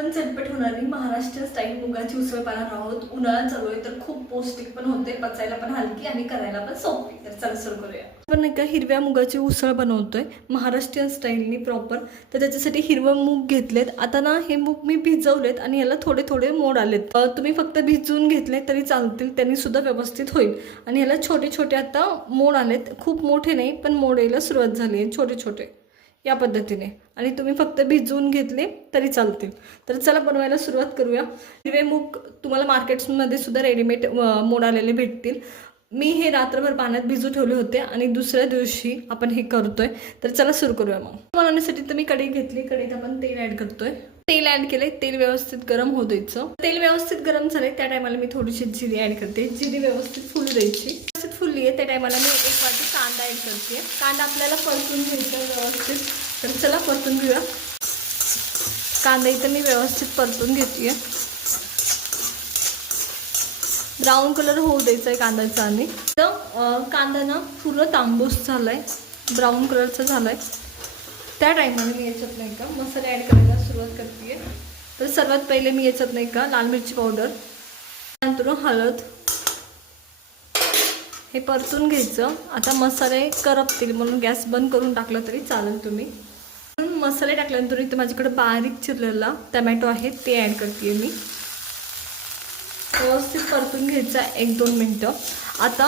पण झटपट होणारी महाराष्ट्र स्टाईल मुगाची उसळ पाहणार आहोत. उन्हाळा चालू आहे तर खूप पौष्टिक पण होते, पचायला पण हलकी आणि करायला पण सोपी. तर चला सुरू करूया. आपण नाही का हिरव्या मुगाची उसळ बनवतोय महाराष्ट्रीयन स्टाईलनी प्रॉपर. तर त्याच्यासाठी हिरवं मूग घेतलेत. आता ना हे मूग मी भिजवलेत आणि याला थोडे थोडे मोड आलेत. तुम्ही फक्त भिजवून घेतले तरी चालतील, त्यांनी सुद्धा व्यवस्थित होईल. आणि याला छोटे छोटे आता मोड आलेत, खूप मोठे नाही पण मोड यायला सुरुवात झाली आहे, छोटे छोटे या पद्धतीने. आणि तुम्ही फक्त भिजवून घेतले तरी चालतील. तर चला बनवायला सुरुवात करूया. हिरवे मूग तुम्हाला मार्केट्समध्ये सुद्धा रेडीमेड मोड आलेले भेटतील. मी हे रात्रभर पाण्यात भिजू ठेवले होते आणि दुसऱ्या दिवशी आपण हे करतोय. तर चला सुरू करूया. मग बनवण्यासाठी तर मी कढई घेतली, कढईत आपण तेल ॲड करतोय. तेल ॲड केले, तेल व्यवस्थित गरम होऊ द्यायचं. तेल व्यवस्थित गरम झाले त्या टायमाला मी थोडीशी जिरी ॲड करते. जिरी व्यवस्थित फुलू द्यायची. व्यवस्थित फुलली आहे त्या टायमाला मी एक वाटी कांदा ॲड करते. कांदा आपल्याला परतून घ्यायचा व्यवस्थित. तर चला परतून घेऊया. कांदा इथं मी व्यवस्थित परतून घेते. ब्राऊन कलर होऊ द्यायचा आहे कांद्याचा. आणि तर कांदा ना पूर्ण तांबूस झालाय, ब्राऊन कलरचा झालाय. त्या टायमाला मी याच्यात नाही का मसाले ॲड करायला सुरुवात करते. तर सर्वात पहिले मी याच्यात नाही का लाल मिरची पावडर, नंतर हळद हे परतून घ्यायचं. आता मसाले करपतील म्हणून गॅस बंद करून टाकलं तरी चालेल तुम्ही. मसाले टाकल्यानंतर इथे माझ्याकडे बारीक चिरलेला टमॅटो आहे ते ॲड करते मी. व्यवस्थित परतून घ्यायचा 1-2 मिनटं. आता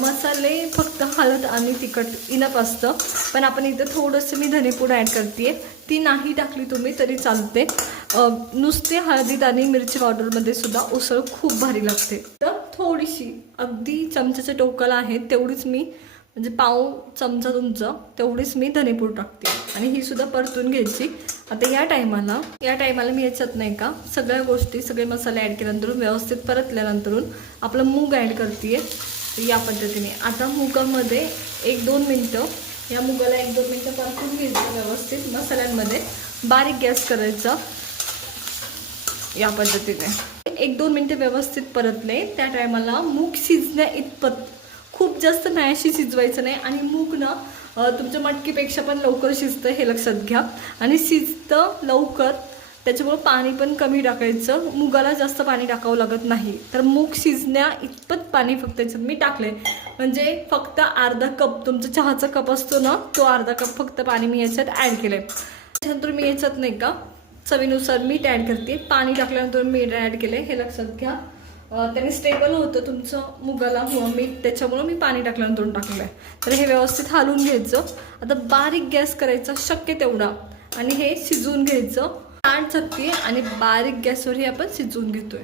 मसाले फक्त हळद आणि तिखट इनफ असतं, पण आपण इथं थोडंसं मी धनेपूड ॲड करते. ती नाही टाकली तुम्ही तरी चालते. नुसते हळदीत आणि मिरची पावडरमध्ये सुद्धा उसळ खूप भारी लागते. तर थोडीशी अगदी चमच्याच्या टोकाला आहे तेवढीच मी, म्हणजे पाव चमचा तुमचं तेवढीच मी धनेपूड टाकते आणि ही सुद्धा परतून घ्यायची. आता या टायमाला मी याच्यात नाही का सगळ्या गोष्टी, सगळे मसाले ॲड केल्यानंतर व्यवस्थित परतल्यानंतर आपलं मूग ॲड करते या पद्धतीने. आता मुगामध्ये 1-2 मिनटं, या मुगाला 1-2 मिनटं परतून घ्यायचं व्यवस्थित मसाल्यांमध्ये. बारीक गॅस करायचा या पद्धतीने. 1-2 मिनटं व्यवस्थित परतले त्या टायमाला मूग शिजण्या इतपत, खूप जास्त मॅशी शिजवायचं नाही. आणि मूग ना तुमच्या मटकीपेक्षा पण लवकर शिजतं हे लक्षात घ्या. आणि शिजतं लवकर त्याच्यामुळं पाणी पण कमी टाकायचं. मुगाला जास्त पाणी टाकावं लागत नाही. तर मूग शिजण्या इतपत पाणी फक्त त्याच्यात मी टाकले, म्हणजे फक्त अर्धा कप, तुमचा चहाचा कप असतो ना तो अर्धा कप फक्त पाणी मी याच्यात ॲड केलं आहे. त्याच्यानंतर मी याच्यात नाही का चवीनुसार मीठ ॲड करते. पाणी टाकल्यानंतर मीठ ॲड केलं हे लक्षात घ्या. त्याने स्टेबल होतं तुमचं मुगाला मीठ, त्याच्यामुळं मी पाणी टाकल्यानंतर टाकलं आहे. तर हे व्यवस्थित हलवून घ्यायचं. आता बारीक गॅस करायचा शक्य तेवढा आणि हे शिजवून घ्यायचं. ताट झटके आणि बारीक गॅसवर हे आपण शिजवून घेतोय.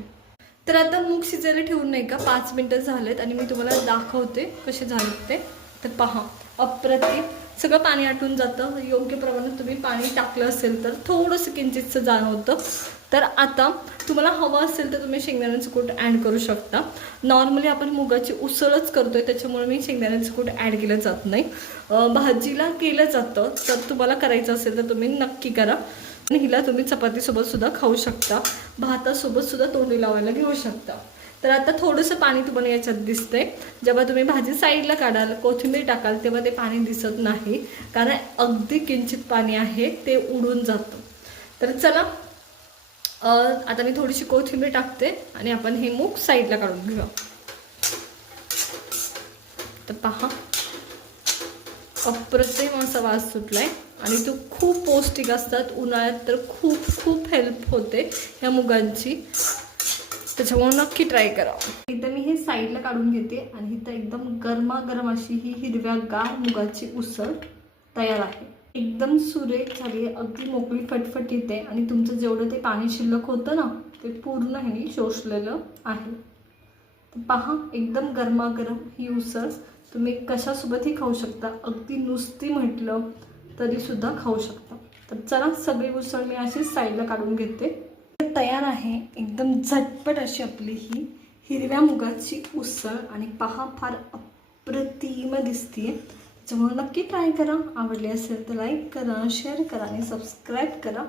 तर आता मूग शिजायला ठेवून नाही का 5 मिनटं झालेत आणि मी तुम्हाला दाखवते कसे झालेत ते. तर पहा, अप्रतिम. सगळं पाणी आटून जातं. योग्य प्रमाणात तुम्ही पाणी टाकलं असेल तर थोडंसं किंचितचं जाणवतं. तर आता तुम्हाला हवं असेल तर तुम्ही शेंगदाण्याचं कूट ॲड करू शकता. नॉर्मली आपण मुगाची उसळच करतोय त्याच्यामुळे मी शेंगदाण्याचं कूट ॲड केलं जात नाही. भाजीला केलं जातं, तर तुम्हाला करायचं असेल तर तुम्ही नक्की करा. आणि हिला तुम्ही चपातीसोबत सुद्धा खाऊ शकता, भातासोबत सुद्धा तोंडी लावायला घेऊ शकता. तर आता थोडंसं पाणी तुम्हाला याच्यात दिसतंय. जेव्हा तुम्ही भाजी साईडला काढाल, कोथिंबीर टाकाल तेव्हा ते पाणी दिसत नाही, कारण अगदी किंचित पाणी आहे ते उडून जातं. तर चला आता मी थोडीशी कोथिंबीर टाकते आणि आपण हे मूग साईडला काढून घेऊया. तर पहा, अप्रतिम असा वास सुटलाय आणि तो खूप पौष्टिक असतात. उन्हाळ्यात तर खूप खूप हेल्प होते ह्या मुगांची, त्याच्यामुळे नक्की ट्राय करा. इथं मी हे साईडला काढून घेते आणि इथं एकदम गरमागरम अशी ही हिरव्यागार मुगाची उसळ तयार आहे. एकदम सुरेख झाली, अगदी मोकळी फटफट येते आणि तुमचं जेवढं ते पाणी शिल्लक होतं ना ते पूर्ण ह्यानी शोषलेलं आहे. तर पहा, एकदम गरमागरम ही उसळ तुम्ही कशासोबतही खाऊ शकता. अगदी नुसती म्हटलं तरी सुद्धा खाऊ शकता. तर चला सगळी उसळ मी अशीच साईडला काढून घेते. तयार आहे एकदम झटपट अशी आपली ही हिरव्या मुगाची उसळ. आणि पहा, फार अप्रतिम दिसतीये. त्याच्यामुळे नक्की ट्राय करा. आवडली असेल तर लाईक करा, शेअर करा आणि सबस्क्राईब करा.